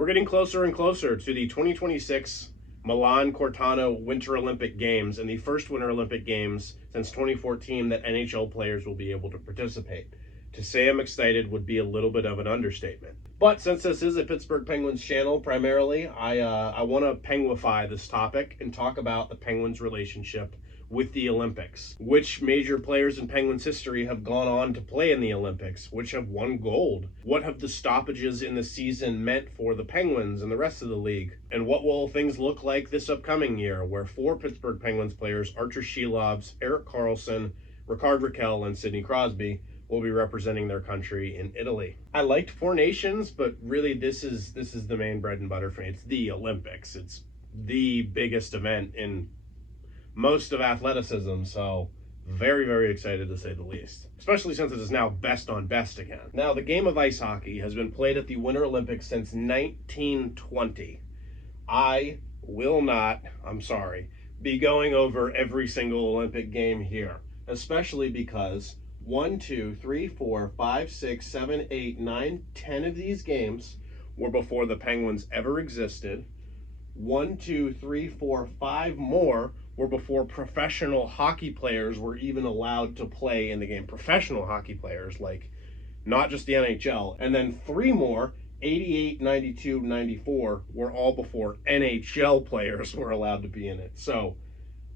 We're getting closer and closer to the 2026 Milan Cortana Winter Olympic Games, and the first Winter Olympic Games since 2014 that NHL players will be able to participate. To say I'm excited would be a little bit of an understatement. But since this is a Pittsburgh Penguins channel primarily, I want to penguify this topic and talk about the Penguins' relationship with the Olympics. Which major players in Penguins history have gone on to play in the Olympics? Which have won gold? What have the stoppages in the season meant for the Penguins and the rest of the league? And what will things look like this upcoming year, where 4 Pittsburgh Penguins players, Archer Shelovs, Erik Karlsson, Ricard Raquel, and Sidney Crosby, will be representing their country in Italy. I liked 4 nations, but really this is the main bread and butter for me. It's the Olympics. It's the biggest event in most of athleticism, so very, very excited to say the least, especially since it is now best on best again. Now, the game of ice hockey has been played at the Winter Olympics since 1920. I will not, I'm sorry, be going over every single Olympic game here, especially because 1, 2, 3, 4, 5, 6, 7, 8, 9, 10 of these games were before the Penguins ever existed. 1, 2, 3, 4, 5 more were before professional hockey players were even allowed to play in the game. Professional hockey players, like not just the NHL. And then 3 more, 88, 92, 94, were all before NHL players were allowed to be in it. So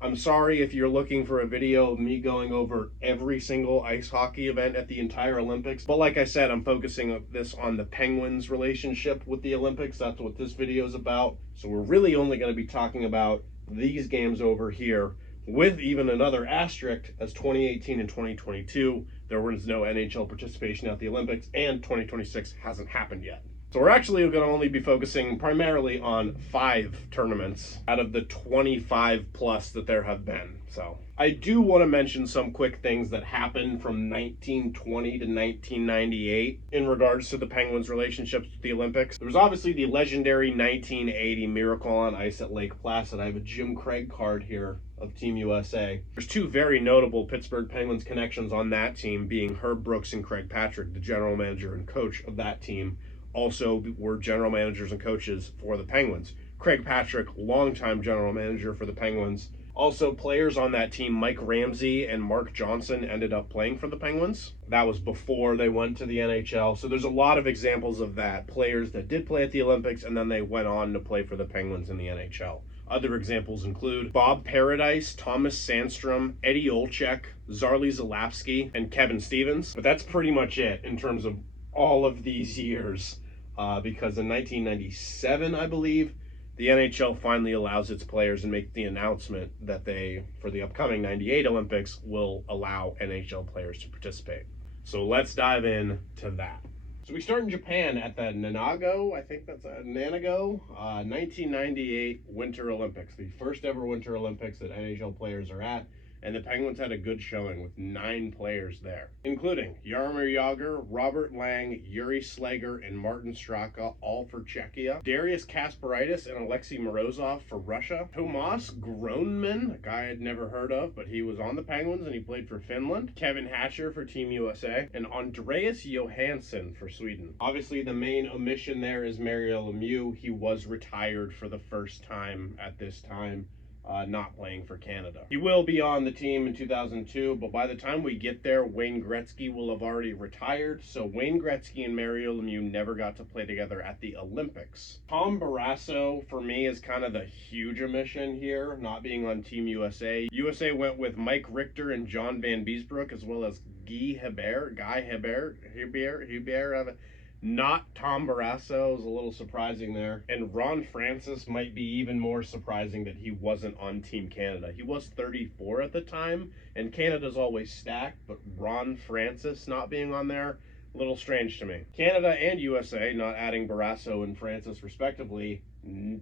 I'm sorry if you're looking for a video of me going over every single ice hockey event at the entire Olympics. But like I said, I'm focusing this on the Penguins' relationship with the Olympics. That's what this video is about. So we're really only going to be talking about these games over here, with even another asterisk, as 2018 and 2022, there was no NHL participation at the Olympics, and 2026 hasn't happened yet. So we're actually going to only be focusing primarily on 5 tournaments out of the 25 plus that there have been. So I do want to mention some quick things that happened from 1920 to 1998 in regards to the Penguins' relationships with the Olympics. There was obviously the legendary 1980 Miracle on Ice at Lake Placid. I have a Jim Craig card here of Team USA. There's 2 very notable Pittsburgh Penguins connections on that team, being Herb Brooks and Craig Patrick, the general manager and coach of that team. Also were general managers and coaches for the Penguins. Craig Patrick, longtime general manager for the Penguins. Also, players on that team, Mike Ramsey and Mark Johnson, ended up playing for the Penguins. That was before they went to the NHL. So there's a lot of examples of that. Players that did play at the Olympics and then they went on to play for the Penguins in the NHL. Other examples include Bob Paradise, Thomas Sandstrom, Eddie Olczyk, Zarli Zalapski, and Kevin Stevens. But that's pretty much it in terms of all of these years. Because in 1997, I believe, the NHL finally allows its players and make the announcement that they, for the upcoming 98 Olympics, will allow NHL players to participate. So let's dive in to that. So we start in Japan at the Nanago, I think that's Nanago, 1998 Winter Olympics, the first ever Winter Olympics that NHL players are at. And the Penguins had a good showing with 9 players there, including Jaromir Jagr, Robert Lang, Yuri Slager, and Martin Straka, all for Czechia. Darius Kasparaitis and Alexei Morozov for Russia. Tomas Gronman, a guy I'd never heard of, but he was on the Penguins and he played for Finland. Kevin Hatcher for Team USA. And Andreas Johansson for Sweden. Obviously, the main omission there is Mario Lemieux. He was retired for the first time at this time. Not playing for Canada. He will be on the team in 2002, but by the time we get there, Wayne Gretzky will have already retired, so Wayne Gretzky and Mario Lemieux never got to play together at the Olympics. Tom Barrasso, for me, is kind of the huge omission here, not being on Team USA. USA went with Mike Richter and John Van Beesbrook, as well as Guy Hebert. Not Tom Barrasso is a little surprising there. And Ron Francis might be even more surprising that he wasn't on Team Canada. He was 34 at the time, and Canada's always stacked, but Ron Francis not being on there, a little strange to me. Canada and USA, not adding Barrasso and Francis respectively,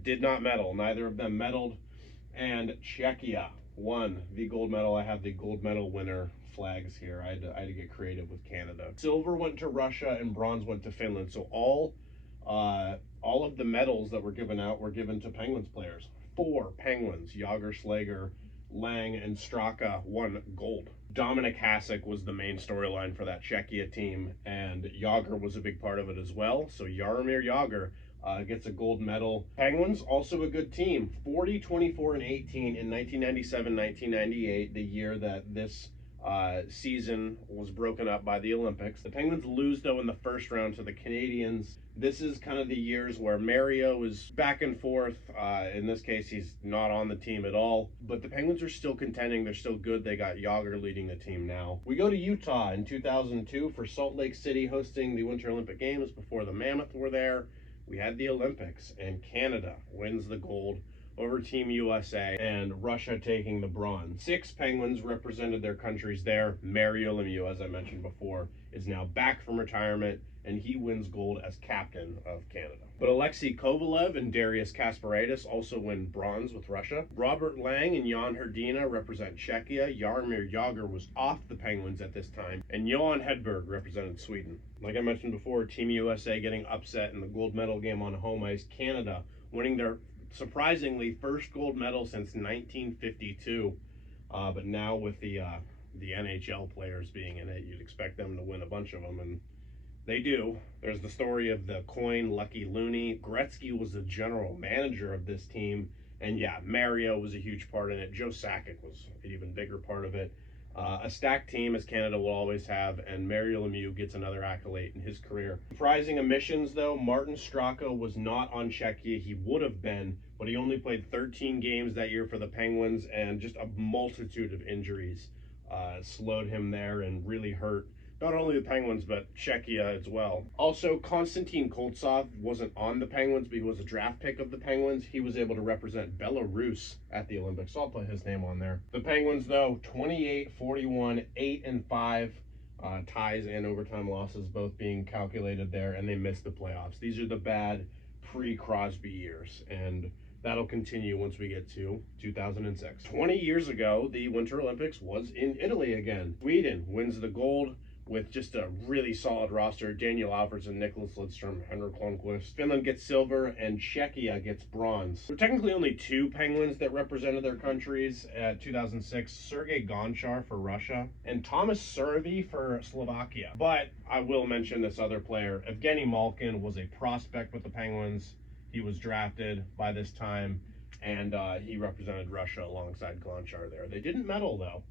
did not medal. Neither of them medaled. And Czechia won the gold medal. I have the gold medal winner flags here. I had to get creative with Canada. Silver went to Russia and bronze went to Finland. So all of the medals that were given out were given to Penguins players. 4 Penguins, Jagr, Slager, Lang, and Straka won gold. Dominik Hasek was the main storyline for that Czechia team, and Jagr was a big part of it as well. So Jaromir Jagr, gets a gold medal. Penguins, also a good team. 40, 24, and 18 in 1997, 1998, the year that this season was broken up by the Olympics. The Penguins lose, though, in the first round to the Canadiens. This is kind of the years where Mario is back and forth. In this case, he's not on the team at all. But the Penguins are still contending. They're still good. They got Yager leading the team now. We go to Utah in 2002 for Salt Lake City hosting the Winter Olympic Games before the Mammoth were there. We had the Olympics, and Canada wins the gold over Team USA, and Russia taking the bronze. 6 Penguins represented their countries there. Mario Lemieux, as I mentioned before, is now back from retirement, and he wins gold as captain of Canada. But Alexei Kovalev and Darius Kasparaitis also win bronze with Russia. Robert Lang and Jan Hrdina represent Czechia. Jaromir Jagr was off the Penguins at this time, and Johan Hedberg represented Sweden. Like I mentioned before, Team USA getting upset in the gold medal game on home ice. Canada winning their surprisingly first gold medal since 1952, but now with the NHL players being in it, you'd expect them to win a bunch of them, and they do. There's the story of the coin Lucky Looney. Gretzky was the general manager of this team, and yeah, Mario was a huge part in it. Joe Sakic was an even bigger part of it. A stacked team, as Canada will always have, and Mario Lemieux gets another accolade in his career. Surprising omissions, though, Martin Straka was not on Czechia. He would have been, but he only played 13 games that year for the Penguins, and just a multitude of injuries slowed him there and really hurt not only the Penguins, but Czechia as well. Also, Konstantin Koltsov wasn't on the Penguins, but he was a draft pick of the Penguins. He was able to represent Belarus at the Olympics, so I'll put his name on there. The Penguins, though, 28, 41, 8, and 5. Ties and overtime losses both being calculated there, and they missed the playoffs. These are the bad pre-Crosby years, and that'll continue once we get to 2006. 20 years ago, the Winter Olympics was in Italy again. Sweden wins the gold with just a really solid roster. Daniel Alfredsson, Nicholas Lidstrom, Henrik Lundqvist. Finland gets silver, and Czechia gets bronze. There were technically only 2 Penguins that represented their countries at 2006. Sergei Gonchar for Russia, and Thomas Survey for Slovakia. But I will mention this other player. Evgeny Malkin was a prospect with the Penguins. He was drafted by this time, and he represented Russia alongside Gonchar there. They didn't medal, though,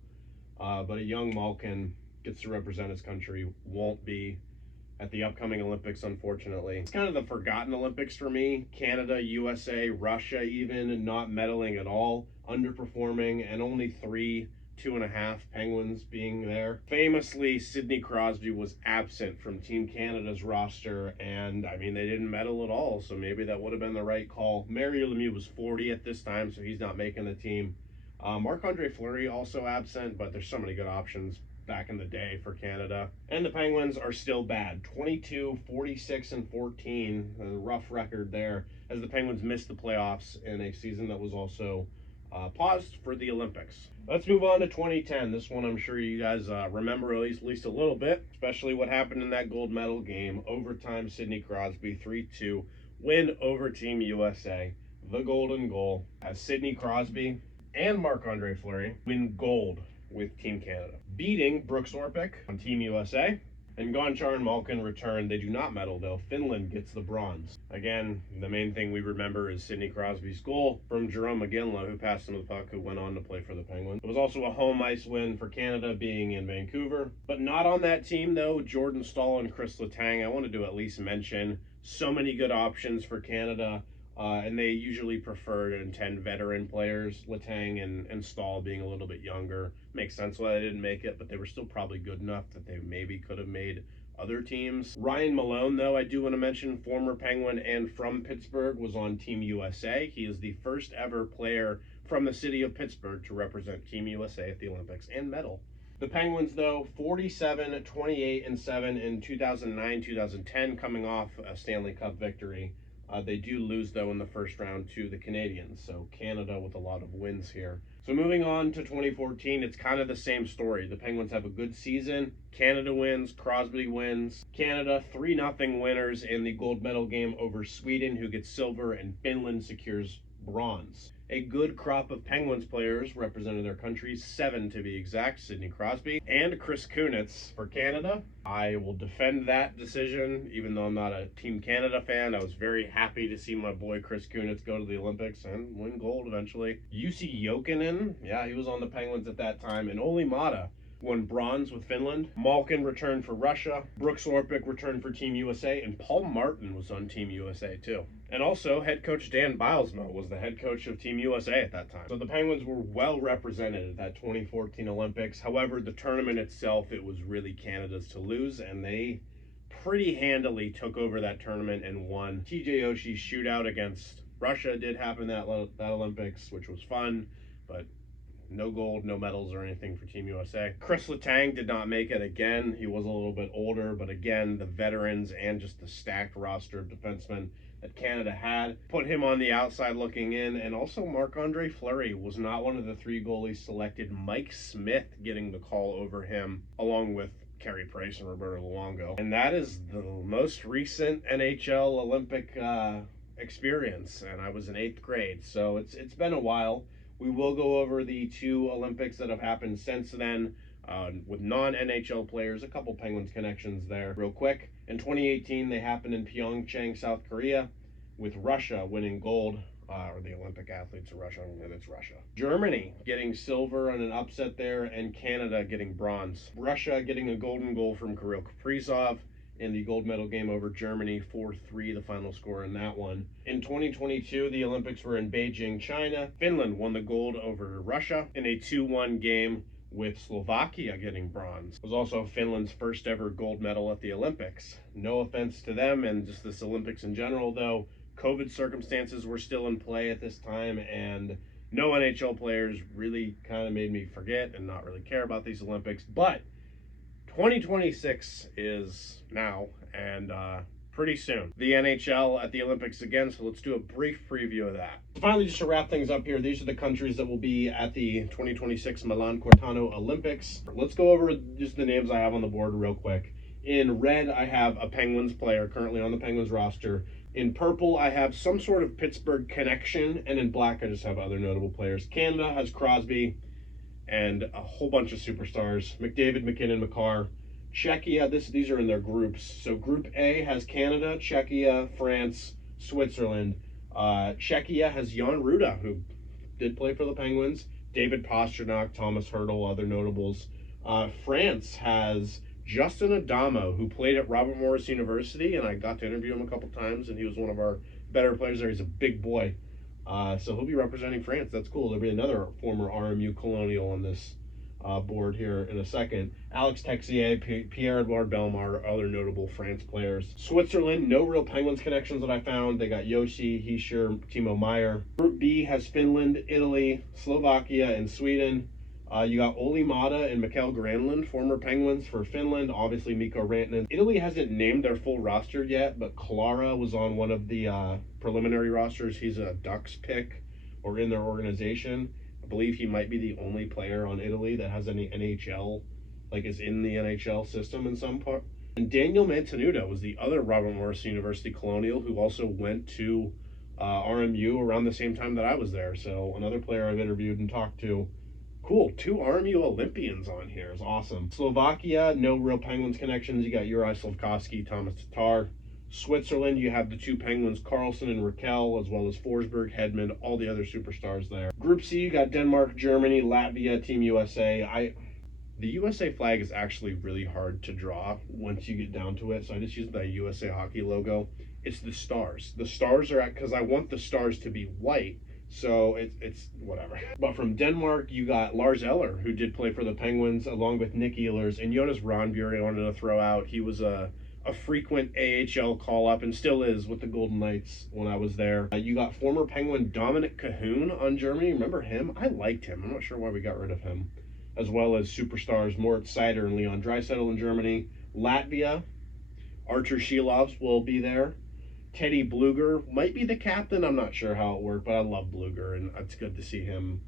but a young Malkin gets to represent his country. Won't be at the upcoming Olympics, unfortunately. It's kind of the forgotten Olympics for me. Canada, USA, Russia even, not medaling at all, underperforming, and only 3, 2.5 Penguins being there. Famously, Sidney Crosby was absent from Team Canada's roster, and I mean, they didn't medal at all, so maybe that would have been the right call. Mario Lemieux was 40 at this time, so he's not making the team. Marc-Andre Fleury also absent, but there's so many good options back in the day for Canada. And the Penguins are still bad. 22, 46, and 14. A rough record there, as the Penguins missed the playoffs in a season that was also paused for the Olympics. Let's move on to 2010. This one I'm sure you guys remember at least a little bit, especially what happened in that gold medal game. Overtime, Sidney Crosby, 3-2, win over Team USA. The golden goal, as Sidney Crosby and Marc-Andre Fleury win gold with Team Canada, beating Brooks Orpik on Team USA. And Gonchar and Malkin return. They do not medal, though. Finland gets the bronze. Again, the main thing we remember is Sidney Crosby's goal from Jerome McGinley, who passed him the puck, who went on to play for the Penguins. It was also a home ice win for Canada, being in Vancouver. But not on that team, though, Jordan Staal and Chris Letang. I wanted to at least mention so many good options for Canada. And they usually prefer to intend veteran players. Letang and Staal being a little bit younger makes sense why they didn't make it, but they were still probably good enough that they maybe could have made other teams. Ryan Malone, though, I do want to mention, former Penguin and from Pittsburgh, was on Team USA. He is the first ever player from the city of Pittsburgh to represent Team USA at the Olympics and medal. The Penguins, though, 47, 28, and 7 in 2009, 2010, coming off a Stanley Cup victory. They do lose, though, in the first round to the Canadiens, so Canada with a lot of wins here. So moving on to 2014, it's kind of the same story. The Penguins have a good season. Canada wins, Crosby wins. Canada 3-0 winners in the gold medal game over Sweden, who gets silver, and Finland secures bronze. A good crop of Penguins players represented their country, 7 to be exact. Sidney Crosby and Chris Kunitz for Canada. I will defend that decision, even though I'm not a Team Canada fan. I was very happy to see my boy Chris Kunitz go to the Olympics and win gold eventually. Jussi Jokinen, yeah, he was on the Penguins at that time, and Olli Maatta won bronze with Finland. Malkin returned for Russia. Brooks Orpik returned for Team USA, and Paul Martin was on Team USA too. And also, head coach Dan Bilesma was the head coach of Team USA at that time. So the Penguins were well represented at that 2014 Olympics. However, the tournament itself, it was really Canada's to lose, and they pretty handily took over that tournament and won. TJ Oshie's shootout against Russia did happen that Olympics, which was fun, but no gold, no medals or anything for Team USA. Chris Letang did not make it again. He was a little bit older, but again, the veterans and just the stacked roster of defensemen that Canada had put him on the outside looking in. And also Marc-Andre Fleury was not one of the 3 goalies selected. Mike Smith getting the call over him, along with Carey Price and Roberto Luongo. And that is the most recent NHL Olympic experience, and I was in 8th grade, so it's been a while. We will go over the 2 Olympics that have happened since then with non-NHL players, a couple Penguins connections there real quick. In 2018, they happened in Pyeongchang, South Korea, with Russia winning gold, or the Olympic athletes of Russia, and it's Russia. Germany getting silver on an upset there, and Canada getting bronze. Russia getting a golden goal from Kirill Kaprizov in the gold medal game over Germany, 4-3 the final score in that one. In 2022, the Olympics were in Beijing, China. Finland won the gold over Russia in a 2-1 game, with Slovakia getting bronze. It was also Finland's first ever gold medal at the Olympics. No offense to them and just this Olympics in general, though. COVID circumstances were still in play at this time, and no NHL players really kind of made me forget and not really care about these Olympics. But 2026 is now, and pretty soon. The NHL at the Olympics again, so let's do a brief preview of that. Finally, just to wrap things up here, these are the countries that will be at the 2026 Milan-Cortano Olympics. Let's go over just the names I have on the board real quick. In red, I have a Penguins player currently on the Penguins roster. In purple, I have some sort of Pittsburgh connection, and in black, I just have other notable players. Canada has Crosby and a whole bunch of superstars: McDavid, McKinnon, Makar. Czechia, these are in their groups. So Group A has Canada, Czechia, France, Switzerland. Czechia has Jan Ruda, who did play for the Penguins, David Pastrnak, Thomas Hertl, other notables. France has Justin Adamo, who played at Robert Morris University, and I got to interview him a couple times, and he was one of our better players there. He's a big boy. So he'll be representing France. That's cool. There'll be another former RMU Colonial on this board here in a second. Alex Texier, Pierre-Edouard Bellemare, other notable France players. Switzerland, no real Penguins connections that I found. They got Yoshi, Hischer, Timo Meyer. Group B has Finland, Italy, Slovakia, and Sweden. You got Olli Maatta and Mikael Granlund, former Penguins for Finland. Obviously, Mikko Rantanen. Italy hasn't named their full roster yet, but Clara was on one of the preliminary rosters. He's a Ducks pick, or in their organization. I believe he might be the only player on Italy that has any NHL, like is in the NHL system in some part. And Daniel Mantenuto was the other Robert Morris University Colonial who also went to RMU around the same time that I was there. So another player I've interviewed and talked to. Cool, 2 RMU Olympians on here is awesome. Slovakia, no real Penguins connections. You got Juraj Slafkovsky, Thomas Tatar. Switzerland, you have the 2 Penguins, Carlson and Raquel, as well as Forsberg, Hedman, all the other superstars there. Group C, you got Denmark, Germany, Latvia, Team USA. The USA flag is actually really hard to draw once you get down to it, so I just use the USA Hockey logo. It's the stars. The stars are because I want the stars to be white, so it's whatever. But from Denmark, you got Lars Eller, who did play for the Penguins, along with Nick Ehlers, and Jonas Ronbury I wanted to throw out. He was a frequent AHL call-up and still is with the Golden Knights when I was there. You got former Penguin Dominic Cahoon on Germany. Remember him? I liked him. I'm not sure why we got rid of him. As well as superstars Moritz Seider and Leon Draisaitl in Germany. Latvia, Artur Shilovs will be there. Teddy Bluger might be the captain. I'm not sure how it worked, but I love Bluger, and it's good to see him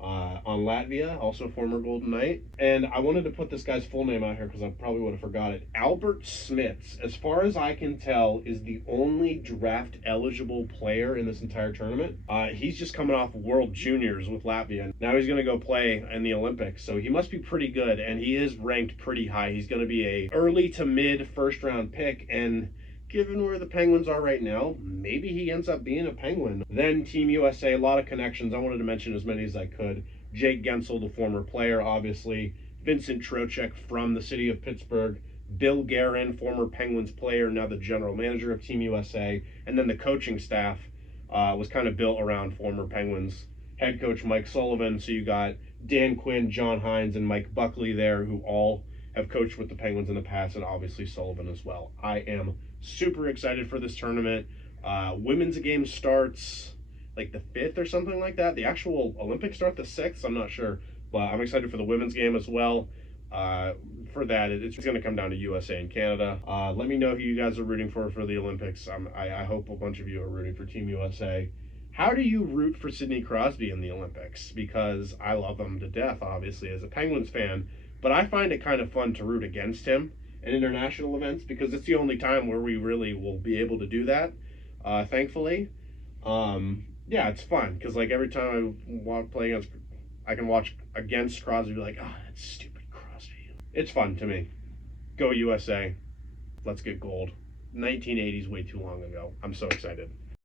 on Latvia, also former Golden Knight. And I wanted to put this guy's full name out here because I probably would have forgot it. Albert Smits, as far as I can tell, is the only draft eligible player in this entire tournament. He's just coming off World Juniors with Latvia. Now he's going to go play in the Olympics, so he must be pretty good, and he is ranked pretty high. He's going to be a early to mid first round pick, and given where the Penguins are right now, maybe he ends up being a Penguin. Then Team USA, a lot of connections. I wanted to mention as many as I could. Jake Gensel, the former player, obviously. Vincent Trocheck from the city of Pittsburgh. Bill Guerin, former Penguins player, now the general manager of Team USA. And then the coaching staff was kind of built around former Penguins head coach Mike Sullivan. So you got Dan Quinn, John Hines, and Mike Buckley there, who all have coached with the Penguins in the past, and obviously Sullivan as well. I am super excited for this tournament. Women's game starts like the 5th or something like that. The actual Olympics start the 6th. I'm not sure, but I'm excited for the women's game as well. For that, it's going to come down to USA and Canada. Let me know who you guys are rooting for the Olympics. I hope a bunch of you are rooting for Team USA. How do you root for Sidney Crosby in the Olympics? Because I love him to death, obviously, as a Penguins fan. But I find it kind of fun to root against him in international events because it's the only time where we really will be able to do that, thankfully. Yeah, it's fun because like every time I play against, I can watch against Crosby, be like, oh, that's stupid Crosby. It's fun to me. Go USA. Let's get gold. 1980s way too long ago. I'm so excited.